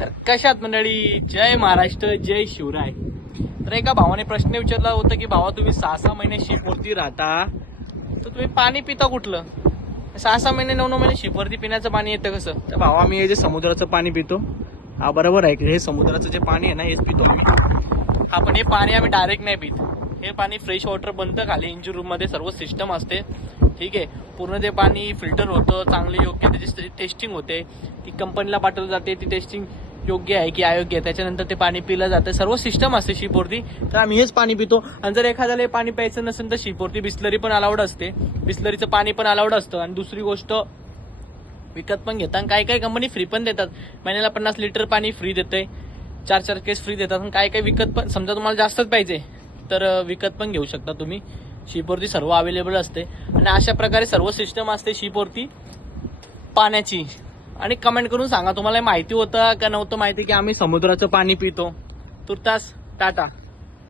तर कशात मंडळी, जय महाराष्ट्र, जय शिवराय. तर एका भावाने प्रश्न विचारला होता की भावा तुम्ही 6-6 महिने शिपवरती राहता, तर तुम्ही पाणी पिता कुठलं? 6-6 महिने 9-9 महिने शिपवरती पिण्याचं पाणी येतं कसं? तर भावा मी हे जे समुद्राचं पाणी पितो, हा बरोबर आहे की हे समुद्राचं जे पाणी आहे ना हेच पितो मी. हा पण हे पाणी आम्ही डायरेक्ट नाही पित. हे पाणी फ्रेश वॉटर बनतं, खाली इंजिन रूम मध्ये सर्व सिस्टम असते. ठीक आहे, पूर्ण ते पाणी फिल्टर होतं, चांगले योग्य त्याची टेस्टिंग होते, ती कंपनीला पाठवली जाते, ती टेस्टिंग योग्य आहे की अयोग्य आहे त्याच्यानंतर ते पाणी पिलं जातं. सर्व सिस्टम असते शिपवरती, तर आम्ही हेच पाणी पितो. आणि जर एखाद्याला हे पाणी प्यायचं नसेल तर शिपवरती बिस्लरी पण अलाउड असते, बिस्लरीचं पाणी पण अलाउड असतं. आणि दुसरी गोष्ट, विकत पण घेतात, काही काही कंपनी फ्री पण देतात. महिन्याला 50 लिटर पाणी फ्री देते, 4-4 केस फ्री देतात. आणि काही काही विकत पण, समजा तुम्हाला जास्तच पाहिजे तर विकत पण घेऊ शकता तुम्ही. शिपवरती सर्व अवेलेबल असते आणि अशा प्रकारे सर्व सिस्टम असते शिपवरती पाण्याची. आणि कमेंट करून सांगा तुम्हाला माहिती होतं का नव्हतं माहिती की आम्ही समुद्राचं पाणी पितो. तुर्तास टाटा.